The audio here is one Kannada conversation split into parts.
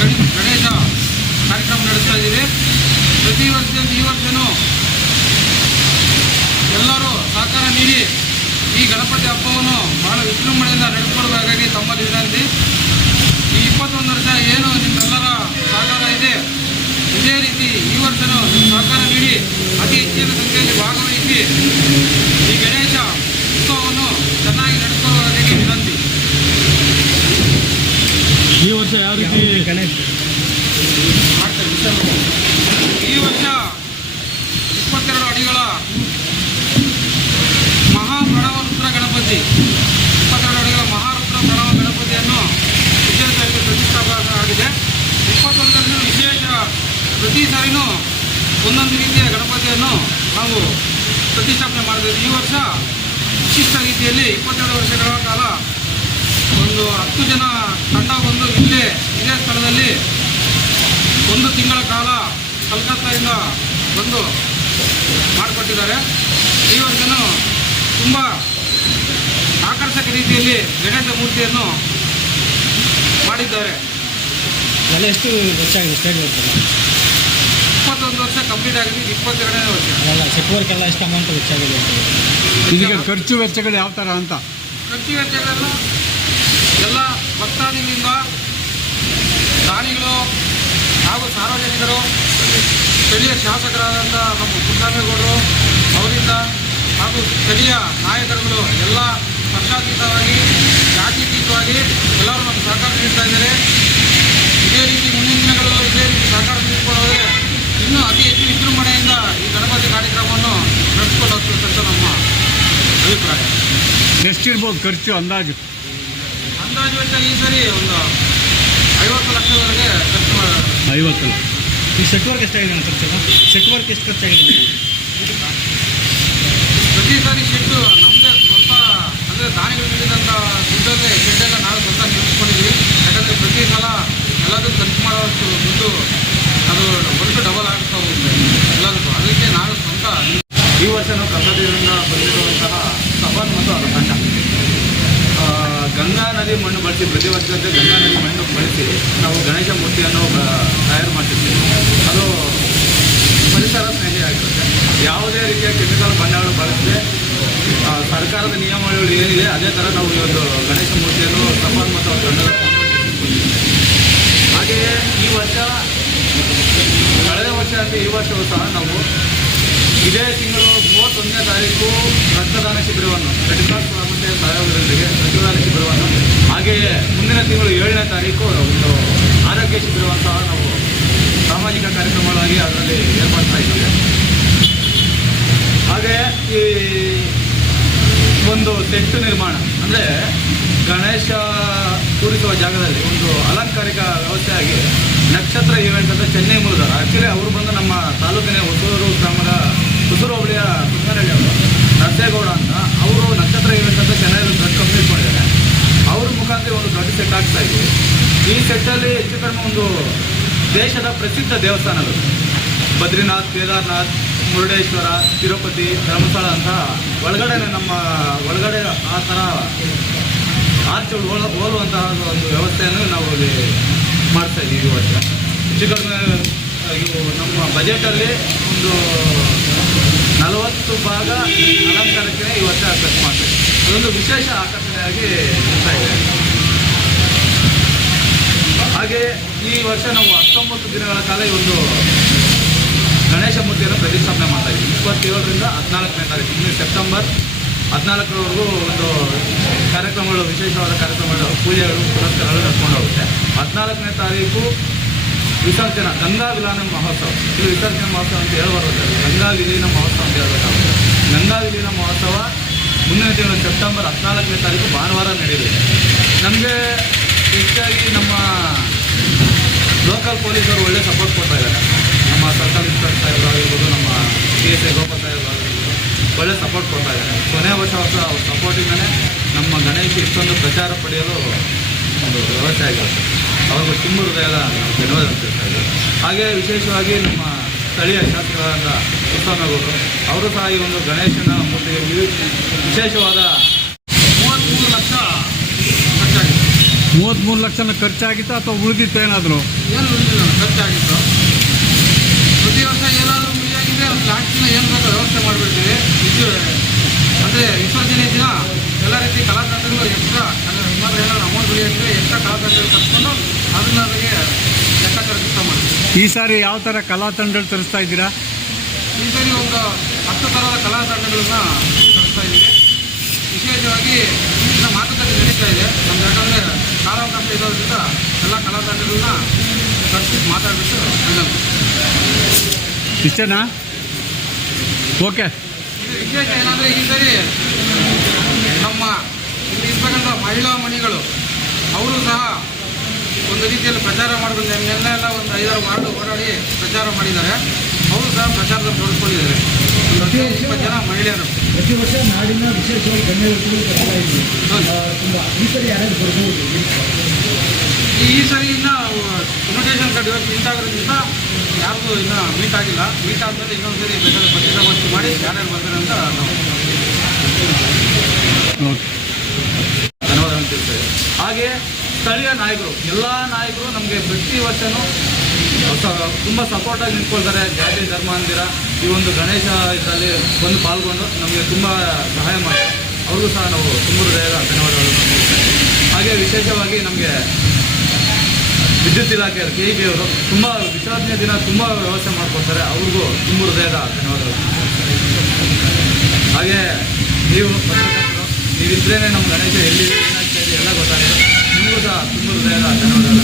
ಗಣೇಶ ಕಾರ್ಯಕ್ರಮ ನಡೆಸ್ತಾ ಇದ್ದೀವಿ. ಪ್ರತಿ ವರ್ಷದಿಂದ ಈ ವರ್ಷನೂ ಎಲ್ಲರೂ ಸಹಕಾರ ನೀಡಿ ಈ ಗಣಪತಿ ಹಬ್ಬವನ್ನು ಬಹಳ ವಿಜೃಂಭಣೆಯಿಂದ ನಡೆಸ್ಕೊಡ್ಬೇಕಾಗಿ ತಮ್ಮ ವಿನಂತಿ. ಈ ಇಪ್ಪತ್ತೊಂದು ವರ್ಷ ಏನು ನಿಮ್ಮೆಲ್ಲರ ಸಹಕಾರ ಇದೆ, ಇದೇ ರೀತಿ ಈ ವರ್ಷನೂ ಸಹಕಾರ ನೀಡಿ ಅತಿ ಹೆಚ್ಚಿನ ಸಂಖ್ಯೆಯಲ್ಲಿ ಭಾಗವಹಿಸಿ ಈ ಗಣೇಶ ಉತ್ಸವವನ್ನು ಚೆನ್ನಾಗಿ ನಡೆಸಿಕೊಡಬೇಕಾಗಿ ವಿನಂತಿ ಈ ವರ್ಷ ಯಾವ ಈ ವರ್ಷ ಇಪ್ಪತ್ತೆರಡು ಅಡಿಗಳ ಮಹಾಪ್ರಣವ ರುದ್ರ ಗಣಪತಿ, ಇಪ್ಪತ್ತೆರಡು ಅಡಿಗಳ ಮಹಾರುದ್ರ ಪ್ರಣವ ಗಣಪತಿಯನ್ನು ವಿಶೇಷವಾಗಿ ಪ್ರತಿಷ್ಠಾಪನೆ ಆಗಿದೆ. ಇಪ್ಪತ್ತೊಂದರಲ್ಲಿ ವಿಶೇಷ ಪ್ರತಿ ಸಾರಿನೂ ಒಂದೊಂದು ರೀತಿಯ ಗಣಪತಿಯನ್ನು ನಾವು ಪ್ರತಿಷ್ಠಾಪನೆ ಮಾಡಿದ್ದೇವೆ ಈ ವರ್ಷ ವಿಶಿಷ್ಟ ರೀತಿಯಲ್ಲಿ ಇಪ್ಪತ್ತೆರಡು ವರ್ಷಗಳ ಕಾಲ ಒಂದು ಹತ್ತು ಜನ ತಂಡ ಬಂದು ಇಲ್ಲೇ ಇದೇ ಸ್ಥಳದಲ್ಲಿ ಒಂದು ತಿಂಗಳ ಕಾಲ ಕಲ್ಕತ್ತಾದಿಂದ ಬಂದು ಮಾಡಿಕೊಟ್ಟಿದ್ದಾರೆ. ಈ ವರ್ಷನೂ ತುಂಬ ಆಕರ್ಷಕ ರೀತಿಯಲ್ಲಿ ಗಣೇಶ ಮೂರ್ತಿಯನ್ನು ಮಾಡಿದ್ದಾರೆ. ಎಲ್ಲ ಎಷ್ಟು ವರ್ಷ ಆಗಿದೆ? ಸ್ಟೇಟ್ ಇಪ್ಪತ್ತೊಂದು ವರ್ಷ ಕಂಪ್ಲೀಟ್ ಆಗಿದೆ. ಇಪ್ಪತ್ತೆರಡನೇ ವರ್ಷ. ಅಲ್ಲ ಸೆಟ್ ವರ್ಕ್ ಎಲ್ಲ ಎಷ್ಟು ಅಮೌಂಟ್ ವೆಚ್ಚ ಆಗಿದೆ ಖರ್ಚು ವೆಚ್ಚಗಳು ಯಾವ ಥರ ಅಂತ? ಖರ್ಚು ವೆಚ್ಚಗಳೆಲ್ಲ ಎಲ್ಲ ಭಕ್ತಾದಿಗಳಿಂದ ದಾನಿಗಳು ಹಾಗೂ ಸಾರ್ವಜನಿಕರು, ಸ್ಥಳೀಯ ಶಾಸಕರಾದಂಥ ನಮ್ಮ ಪುಟ್ಟಾಮೇಗೌಡರು ಅವರಿಂದ ಹಾಗೂ ಸ್ಥಳೀಯ ನಾಯಕರುಗಳು ಎಲ್ಲ ಪಕ್ಷಾತೀತವಾಗಿ ಜಾತ್ಯತೀತವಾಗಿ ಎಲ್ಲರೂ ನಮ್ಮ ಸಹಕಾರ ನೀಡ್ತಾ ಇದ್ದಾರೆ. ಇದೇ ರೀತಿ ಮುಂದಿನ ದಿನಗಳಲ್ಲೂ ಇದೇ ರೀತಿ ಸಹಕಾರ ನೀಡಿಕೊಳ್ಳೋದ್ರೆ ಇನ್ನೂ ಅತಿ ಹೆಚ್ಚು ವಿಜೃಂಭಣೆಯಿಂದ ಈ ಗಣಪತಿ ಕಾರ್ಯಕ್ರಮವನ್ನು ನಡೆಸಿಕೊಂಡು ಹೋಗ್ತಿರ್ತಕ್ಕಂಥ ನಮ್ಮ ಅಭಿಪ್ರಾಯ. ಎಷ್ಟಿರ್ಬೋದು ಖರ್ಚು ಅಂದಾಜು. ವೆಚ್ಚ ಈ ಸರಿ ಒಂದು ಐವತ್ತು ಲಕ್ಷದವರೆಗೆ ಖರ್ಚು ಮಾಡ ಐವತ್ತು ಈ ಸೆಟ್ ವರ್ಕ್ ಎಷ್ಟಾಗಿದೆ ಅಂತ ಖರ್ಚು ಸೆಟ್ ವರ್ಕ್ ಎಷ್ಟು ಖರ್ಚಾಗಿದೆ ಪ್ರತಿ ಸಾರಿ ಶೆಡ್ಡು ನಮ್ಮದೇ ಸ್ವಂತ ಅಂದರೆ ದಾನಿಗಳು ನೀಡಿದಂಥ ದುಡ್ಡಲ್ಲೇ ಶೆಡ್ಡೆಲ್ಲ ನಾವು ಸ್ವಂತ ನಿರ್ಮಿಸ್ಕೊಂಡಿದ್ವಿ ಯಾಕಂದರೆ ಪ್ರತಿ ಸಲ ಎಲ್ಲದಕ್ಕೂ ಖರ್ಚು ಮಾಡೋಷ್ಟು ದುಡ್ಡು ಅದು ಒಂದು ಡಬಲ್ ಆಗ್ತಾ ಹೋಗುತ್ತೆ ಎಲ್ಲದಕ್ಕೂ ಅದಕ್ಕೆ ನಾವು ಸ್ವಂತ ಈ ವರ್ಷ ನಾವು ಕನ್ನಡದಿಂದ ಬಂದಿರುವಂತಹ ಸಫಾನ್ ಮತ್ತು ಅದರ ತಂಡ ಆ, ಗಂಗಾ ಬಳಸಿ ಪ್ರತಿ ವರ್ಷದಂತೆ ಗಂಗಾ ನದಿ ಮಣ್ಣು ಬಳಸಿ ನಾವು ಗಣೇಶ ಮೂರ್ತಿಯನ್ನು ತಯಾರು ಮಾಡ್ತಿರ್ತೀವಿ. ಅದು ಪರಿಸರ ಸ್ನೇಹಿಯಾಗಿರುತ್ತೆ ಯಾವುದೇ ರೀತಿಯ ಕೆಮಿಕಲ್ ಬಣ್ಣಗಳು ಬಳಸದೆ ಸರ್ಕಾರದ ನಿಯಮಗಳು ಏನಿದೆ, ಅದೇ ಥರ ನಾವು ಈ ಒಂದು ಗಣೇಶ ಮೂರ್ತಿಯನ್ನು ಸಮಾನ ಮತ್ತು ಗಂಡ ಹಾಗೆಯೇ ಈ ವರ್ಷ, ಕಳೆದ ವರ್ಷ ಅಂತ ಈ ವರ್ಷವೂ ಸಹ ನಾವು ಇದೇ ತಿಂಗಳು ಮೂವತ್ತೊಂದನೇ ತಾರೀಕು ರಕ್ತದಾನ ಶಿಬಿರವನ್ನು ರೆಡ್ ಕ್ರಾಸ್ ಸಂಸ್ಥೆಯ ಸಹಯೋಗದೊಂದಿಗೆ ರಕ್ತದಾನ ಶಿಬಿರವನ್ನು. ಹಾಗೆಯೇ ಮುಂದಿನ ತಿಂಗಳು ಏಳನೇ ತಾರೀಕು ಒಂದು ಆರೋಗ್ಯ ಶಿಬಿರವನ್ನು ನಾವು ಸಾಮಾಜಿಕ ಕಾರ್ಯಕ್ರಮಗಳಾಗಿ ಅದರಲ್ಲಿ ಏರ್ಪಡಿಸ್ತಾ ಇದ್ದೇವೆ. ಹಾಗೆಯೇ ಈ ಒಂದು ಸೆಟ್ಟು ನಿರ್ಮಾಣ, ಅಂದರೆ ಗಣೇಶ ಕೂರಿಸುವ ಜಾಗದಲ್ಲಿ ಒಂದು ಅಲಂಕಾರಿಕ ವ್ಯವಸ್ಥೆಯಾಗಿ ನಕ್ಷತ್ರ ಈವೆಂಟ್ ಅಂತ ಚೆನ್ನೈ ಮೂಲದ ಆಕ್ಚುಲಿ ಅವರು ಬಂದು ನಮ್ಮ ತಾಲೂಕಿನ ಹೊಸೂರು ಗ್ರಾಮದ ಹೊಸೂರು ಹೋಬಳಿಯ ಅವರು, ನರಸೇಗೌಡ ಅಂತ, ಅವರು ನಕ್ಷತ್ರ ಅಂತ ಚೆನ್ನೈಯಲ್ಲಿ ದೊಡ್ಡ ಕಂಪ್ನಿ ಇಟ್ಕೊಂಡಿದ್ದಾರೆ. ಅವ್ರ ಮುಖಾಂತರ ಒಂದು ದೊಡ್ಡ ಸೆಟ್ ಆಗ್ತಾ ಇದ್ವಿ. ಈ ಸೆಟ್ಟಲ್ಲಿ ಹೆಚ್ಚು ಕಡಿಮೆ ಒಂದು ದೇಶದ ಪ್ರಸಿದ್ಧ ದೇವಸ್ಥಾನಗಳು ಬದ್ರಿನಾಥ್, ಕೇದಾರ್ನಾಥ್, ಮುರುಡೇಶ್ವರ, ತಿರುಪತಿ, ಧರ್ಮಸ್ಥಳ ಅಂತ ಒಳಗಡೆ ನಮ್ಮ, ಒಳಗಡೆ ಆ ಥರ ಆರ್ಚ್ ಹೋಲ, ಹೋಲುವಂತಹ ಒಂದು ವ್ಯವಸ್ಥೆಯನ್ನು ನಾವು ಇಲ್ಲಿ ಮಾಡ್ತಾ ಇದ್ದೀವಿ ಈ ವರ್ಷ. ಹೆಚ್ಚು ಕಡಿಮೆ ನಮ್ಮ ಬಜೆಟಲ್ಲಿ ಒಂದು ನಲವತ್ತು ಭಾಗ ಅಲಂಕಾರಕ್ಕೆ ಈ ವರ್ಷ ಖರ್ಚು ಮಾಡ್ತೀವಿ ಅದೊಂದು ವಿಶೇಷ ಆಕರ್ಷಣೆಯಾಗಿ ಇರ್ತಾ ಇದೆ. ಹಾಗೆ ಈ ವರ್ಷ ನಾವು ಹತ್ತೊಂಬತ್ತು ದಿನಗಳ ಕಾಲ ಈ ಒಂದು ಗಣೇಶ ಮೂರ್ತಿಯನ್ನು ಪ್ರತಿಷ್ಠಾಪನೆ ಮಾಡ್ತಾ ಇದ್ದೀವಿ. ಇಪ್ಪತ್ತೇಳರಿಂದ ಹದಿನಾಲ್ಕನೇ ತಾರೀಕು, ಇನ್ನು ಸೆಪ್ಟೆಂಬರ್ ಹದಿನಾಲ್ಕರವರೆಗೂ ಒಂದು ಕಾರ್ಯಕ್ರಮಗಳು, ವಿಶೇಷವಾದ ಕಾರ್ಯಕ್ರಮಗಳು, ಪೂಜೆಗಳು, ಪುರಸ್ಕಾರಗಳು ನಡ್ಕೊಂಡು ಹೋಗುತ್ತೆ. ಹದಿನಾಲ್ಕನೇ ತಾರೀಕು ವಿಸರ್ಜನಾ, ಗಂಗಾ ವಿಲಾನ ಮಹೋತ್ಸವ. ಇದು ವಿಸರ್ಜನಾ ಮಹೋತ್ಸವ ಅಂತ ಹೇಳ್ಬಾರ್ದು ಗಂಗಾ ವಿಲೀನ ಮಹೋತ್ಸವ ಅಂತ ಹೇಳ್ಬೇಕಾಗುತ್ತೆ ಗಂಗಾ ವಿಲೀನ ಮಹೋತ್ಸವ ಮುಂದಿನ ತಿಂಗಳು ಸೆಪ್ಟೆಂಬರ್ ಹದಿನಾಲ್ಕನೇ ತಾರೀಕು ಭಾನುವಾರ ನಡೆಯಲಿದೆ ನಮಗೆ ಹೆಚ್ಚಾಗಿ ನಮ್ಮ ಲೋಕಲ್ ಪೊಲೀಸರು ಒಳ್ಳೆ ಸಪೋರ್ಟ್ ಕೊಡ್ತಾ ಇದ್ದಾರೆ. ನಮ್ಮ ಸರ್ಕಲ್ ಇನ್ಸ್ಪೆಕ್ಟರ್ ಸಾಹೇಬ್ರು ಆಗಿರ್ಬೋದು, ನಮ್ಮ ಸಿ ಎಸ್ ಐ ಗೋಪಾಲ್ ಸಾಹೇಬ್ರು ಆಗಿರ್ಬೋದು, ಒಳ್ಳೆ ಸಪೋರ್ಟ್ ಕೊಡ್ತಾ ಇದ್ದಾರೆ. ಕೊನೆ ವರ್ಷ ವರ್ಷ ಅವ್ರ ಸಪೋರ್ಟಿಂದನೇ ನಮ್ಮ ಗಣೇಶ ಇಷ್ಟೊಂದು ಪ್ರಚಾರ ಪಡೆಯಲು ಒಂದು ವ್ಯವಸ್ಥೆ ಆಗಿರುತ್ತೆ ಅವ್ರಿಗೂ ತುಂಬ ಹೃದಯದ ಧನ್ಯವಾದ ತಿಳಿಸ್ತಾ ಹಾಗೆ ವಿಶೇಷವಾಗಿ ನಮ್ಮ ಸ್ಥಳೀಯ ಶಾಸಕರಾದ ಕೃಷ್ಣನಗೌಡರು ಅವರು ಸಹ ಈ ಒಂದು ಗಣೇಶನ ಮೂರ್ತಿಗೆ ವಿಶೇಷವಾದ ಮೂವತ್ತ್ಮೂರು ಲಕ್ಷ ಖರ್ಚಾಗಿತ್ತು ಮೂವತ್ತ್ಮೂರು ಲಕ್ಷನ ಖರ್ಚಾಗಿತ್ತು ಅಥವಾ ಉಳಿದಿತ್ತು ಏನಾದರೂ? ಏನು ಉಳಿದಿಲ್ಲ ಖರ್ಚಾಗಿತ್ತು. ಪ್ರತಿ ವರ್ಷ ಏನಾದರೂ ಮುಗಿಯಾಗಿದೆ ಅದು ಲಾಸ್ಟಿನ ಏನು ಬೇಕೋ ವ್ಯವಸ್ಥೆ ಮಾಡಿಬಿಡ್ತೀವಿ ಇದು ಅಂದರೆ ವಿಸರ್ಜನೆ ದಿನ ಎಲ್ಲ ರೀತಿ ಕಲಾತಂಡಗಳು ಎಕ್ಸ್ಟ್ರಾ ಅಂದರೆ ಏನಾದರೂ ಅಮೌಂಟ್ ಉಳಿಯೋಕ್ಕೆ ಎಕ್ಸ್ಟ್ರಾ ಕಲಾತಂಡಗಳು ಕಟ್ಕೊಂಡು ಅದನ್ನ ಅದಕ್ಕೆ ಮಾಡ್ತೀವಿ ಈ ಸಾರಿ ಯಾವ ಥರ ಕಲಾ ತಂಡಗಳು ತರಿಸ್ತಾ ಇದ್ದೀರಾ? ಈ ಸಾರಿ ಒಂದು ಹತ್ತು ಥರದ ಕಲಾ ತಂಡಗಳನ್ನ ತರಿಸ್ತಾ ಇದ್ದೀವಿ. ವಿಶೇಷವಾಗಿ ನಮ್ಮ ಮಾತುಕತೆ ನಡೀತಾ ಇದೆ. ನಮ್ಮ ಯಾಕಂದರೆ ಕಾಲಾವಕಾಶ ಇರೋದ್ರಿಂದ ಎಲ್ಲ ಕಲಾ ತಂಡಗಳನ್ನ ತರಿಸಿ ಮಾತಾಡ್ಬಿಟ್ಟು ಇಷ್ಟೇನಾ? ಓಕೆ. ಇದು ವಿಶೇಷ ಏನಂದರೆ ಈ ಸರಿ ನಮ್ಮ ಇಲ್ಲಿ ಇರ್ತಕ್ಕಂಥ ಮಹಿಳಾ ಮಣಿಗಳು ಅವರು ಸಹ ಒಂದು ರೀತಿಯಲ್ಲಿ ಪ್ರಚಾರ ಮಾಡಿದ್ರೆ ನಿನ್ನೆ ಎಲ್ಲ ಒಂದು ಐದಾರು ವಾರ್ಡ್ ಓಡಾಡಿ ಪ್ರಚಾರ ಮಾಡಿದ್ದಾರೆ. ಅವರು ಸಹ ಪ್ರಚಾರದಲ್ಲಿ ತೊಡಗಿಕೊಂಡಿದ್ದಾರೆ ಒಂದು ಹದಿನೈದು ಇಪ್ಪತ್ತು ಜನ ಮಹಿಳೆಯರು. ಪ್ರತಿ ವರ್ಷ ನಾಡಿನ ವಿಶೇಷವಾಗಿ ಗಣ್ಯರು ಈ ಸರಿ ಬರ್ಬೋದು? ಈ ಸರಿ ಇನ್ನು ಇನ್ವಿಟೇಷನ್ ಕಾರ್ಡ್ ಇವತ್ತು ಮೀಟ್ ಆಗೋದ್ರಿಂದ ಯಾರಿಗೂ ಇನ್ನೂ ಮೀಟ್ ಆಗಿಲ್ಲ. ಮೀಟ್ ಆದಮೇಲೆ ಇನ್ನೊಂದು ಸರಿ ಬೇಕಾದ್ರೆ ಪತ್ರಿಕಾಗೋಷ್ಠಿ ಮಾಡಿ ಯಾರ್ಯಾರು ಬರ್ತಾರೆ ಅಂತ ನಾವು ಧನ್ಯವಾದ ಹಾಗೆ ಸ್ಥಳೀಯ ನಾಯಕರು, ಎಲ್ಲ ನಾಯಕರು ನಮಗೆ ಪ್ರತಿ ವರ್ಷವೂ ತುಂಬ ಸಪೋರ್ಟಾಗಿ ನಿಂತ್ಕೊಳ್ತಾರೆ. ಜಾತಿ, ಧರ್ಮ ಅಂದಿರ ಈ ಒಂದು ಗಣೇಶ ಇದರಲ್ಲಿ ಬಂದು ಪಾಲ್ಗೊಂಡು ನಮಗೆ ತುಂಬ ಸಹಾಯ ಮಾಡ್ತಾರೆ. ಅವ್ರಿಗೂ ಸಹ ನಾವು ತುಂಬ ಹೃದಯದ ಧನ್ಯವಾದಗಳು ಹಾಗೆ ವಿಶೇಷವಾಗಿ ನಮಗೆ ವಿದ್ಯುತ್ ಇಲಾಖೆ ಕೆ ಇ ಬಿ ಅವರು ತುಂಬ ವಿಸರ್ಜನೆ ದಿನ ತುಂಬ ವ್ಯವಸ್ಥೆ ಮಾಡಿಕೊಡ್ತಾರೆ. ಅವ್ರಿಗೂ ತುಂಬ ಹೃದಯದ ಧನ್ಯವಾದಗಳು. ಹಾಗೆ ನೀವು ನೀವು ನೀವಿದ್ರೇ ನಮ್ಮ ಗಣೇಶ ಎಲ್ಲಿ ಏನಾಗ್ತಾ ಇದೆ ಎಲ್ಲ ಗೊತ್ತಾಗಿದೆ ತುಂಬ ಹೃದಯದ ಧನ್ಯವಾದಗಳು.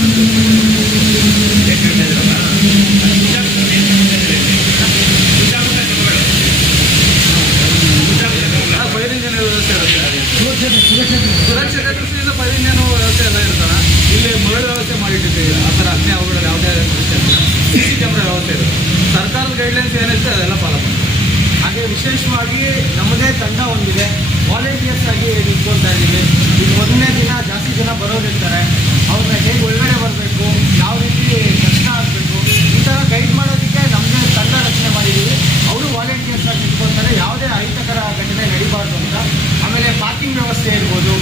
ಫೈರ್ ಇಂಜಿನ್ ವ್ಯವಸ್ಥೆ ಇರುತ್ತೆ ಸುರಕ್ಷತೆ ಫೈರ್ ಇಂಜಿನ್ ವ್ಯವಸ್ಥೆ ಎಲ್ಲ ಇರ್ತಲ್ಲ ಇಲ್ಲಿ ಮರಳು ವ್ಯವಸ್ಥೆ ಮಾಡಿಟ್ಟಿದ್ದೀವಿ. ಆ ಥರ ಅಗ್ನಿ ಅವುಗಳ ಯಾವುದೇ ಸಮಸ್ಯೆ ಇಲ್ಲ. ಸಿ ವ್ಯವಸ್ಥೆ ಇರುತ್ತೆ ಸರ್ಕಾರದ ಗೈಡ್ಲೈನ್ಸ್ ಏನಿರುತ್ತೆ ಅದೆಲ್ಲ ಫಾಲೋ ಮಾಡಿ ಹಾಗೆ ವಿಶೇಷವಾಗಿ ನಮ್ಮದೇ ತಂಡ ಒಂದಿದೆ ವಾಲಂಟಿಯರ್ಸ್ ಆಗಿ ನಿಂತ್ಕೊಳ್ತಾ ಇದ್ದೀವಿ ಈಗ ಮೊದಲನೇ ದಿನ ಜಾಸ್ತಿ ಜನ ಬರೋರಿರ್ತಾರೆ ಅವ್ರನ್ನ ಹೇಗೆ ಒಳಗಡೆ ಬರಬೇಕು, ಯಾವ ರೀತಿ ಕಷ್ಟ ಆಗಬೇಕು, ಈ ಥರ ಗೈಡ್ ಮಾಡೋದಕ್ಕೆ ನಮ್ಮದೇ ತಂಡ ರಚನೆ ಮಾಡಿದ್ದೀವಿ. ಅವರು ವಾಲಂಟಿಯರ್ಸ್ ಆಗಿ ನಿಂತ್ಕೊಳ್ತಾರೆ. ಯಾವುದೇ ಅಹಿತಕರ ಘಟನೆ ನಡೀಬಾರ್ದು ಅಂತ. ಆಮೇಲೆ ಪಾರ್ಕಿಂಗ್ ವ್ಯವಸ್ಥೆ ಇರ್ಬೋದು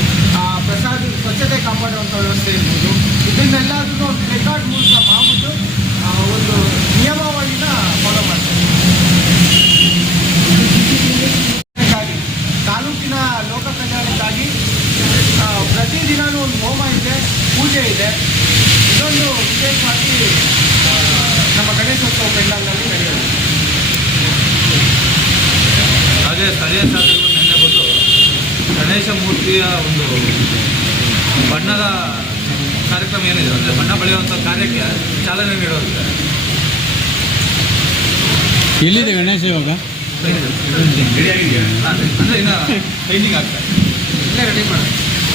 ಪ್ರಸಾದ ಸ್ವಚ್ಛತೆ ಕಾಪಾಡುವಂಥ ವ್ಯವಸ್ಥೆ ಇರ್ಬೋದು. ಇದನ್ನೆಲ್ಲದನ್ನು ರೆಕಾರ್ಡ್ ಮೂಲಕ ಮಾಡ್ಬಿಟ್ಟು ಆ, ಒಂದು ನಿಯಮಾವಳಿನ ಫಾಲೋ ಮಾಡ್ತಾರೆ ಕ್ಕಾಗಿ, ತಾಲೂಕಿನ ಲೋಕ ಕಲ್ಯಾಣಕ್ಕಾಗಿ ಆ, ಪ್ರತಿದಿನನೂ ಒಂದು ಹೋಮ ಇದೆ ಪೂಜೆ ಇದೆ. ಇದೊಂದು ವಿಶೇಷವಾಗಿ ನಮ್ಮ ಗಣೇಶೋತ್ಸವ ಪೆಂಡಾಲ್ನಲ್ಲಿ ನಡೆಯುತ್ತೆ ಅದೇ ಸ್ಥಳೀಯ ಶಾಸಕರು ನಿನ್ನೆ ಬಂದು ಗಣೇಶ ಮೂರ್ತಿಯ ಒಂದು ಬಣ್ಣದ ಕಾರ್ಯಕ್ರಮ ಏನಿದೆ ಅಂದರೆ ಬಣ್ಣ ಬೆಳೆಯುವಂಥ ಕಾರ್ಯಕ್ಕೆ ಚಾಲನೆ ನೀಡೋದಿದೆ ಎಲ್ಲಿದೆ ಗಣೇಶ ಇವಾಗ? ಅಂದರೆ ಇನ್ನು ಪೈಂಟಿಂಗ್ ಆಗ್ತಾ ಇಲ್ಲೇ ರೆಡಿ ಮಾಡಿ